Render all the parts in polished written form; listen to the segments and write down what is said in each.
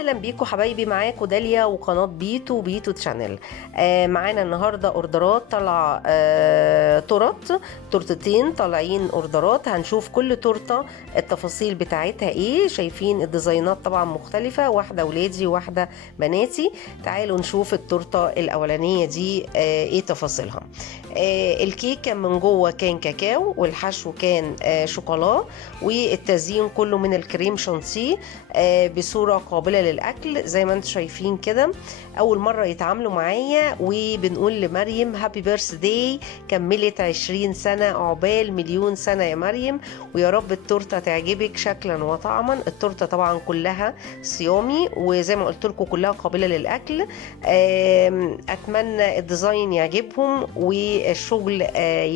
اهلا بيكم حبايبي، معاكم داليا وقناه بيتو تشانل. معانا النهارده اوردرات طالعه، تورتتين طالعين اوردرات. هنشوف كل تورته التفاصيل بتاعتها ايه. شايفين الديزاينات طبعا مختلفه، واحده ولادي وواحده بناتي. تعالوا نشوف التورته الاولانيه دي ايه تفاصيلها. الكيك كان من جوه كان كاكاو، والحشو كان شوكولا، والتزيين كله من الكريم شانتيه بصوره قابله للاكل زي ما انتم شايفين كده. اول مره يتعاملوا معايا، وبنقول لمريم هابي بيرث داي، كملت 20 سنه، عقبال مليون سنه يا مريم، ويا رب التورته تعجبك شكلا وطعما. التورته طبعا كلها صيامي، وزي ما قلت لكم كلها قابله للاكل. اتمنى الديزاين يعجبهم والشغل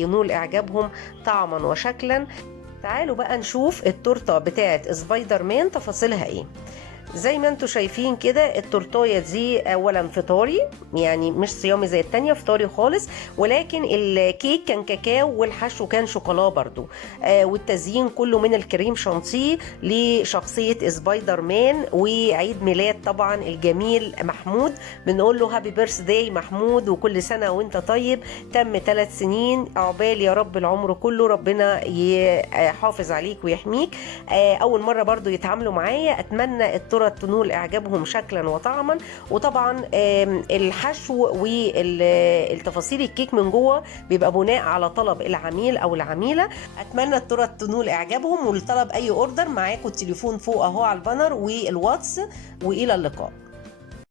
ينول اعجابهم طعما وشكلا. تعالوا بقى نشوف التورته بتاعت سبايدر مان تفاصيلها ايه. زي ما انتوا شايفين كده، التورتايه دي اولا فطاري، يعني مش صيامي زي التانية، فطاري خالص. ولكن الكيك كان كاكاو، والحشو كان شوكولا برضو. والتزيين كله من الكريم شانتيه لشخصية سبايدر مان، وعيد ميلاد طبعا الجميل محمود. بنقول له هابي بيرث داي محمود، وكل سنة وانت طيب. تم 3 سنين، عقبال يا رب العمر كله، ربنا يحافظ عليك ويحميك. اول مرة برضو يتعاملوا معايا، اتمنى التورته تنول اعجابهم شكلا وطعما. وطبعا الحشو والتفاصيل الكيك من جوه بيبقى بناء على طلب العميل او العميله. اتمنى التورته تنول اعجابهم. ولطلب اي اوردر معاكم التليفون فوق اهو على البانر والواتس. والى اللقاء.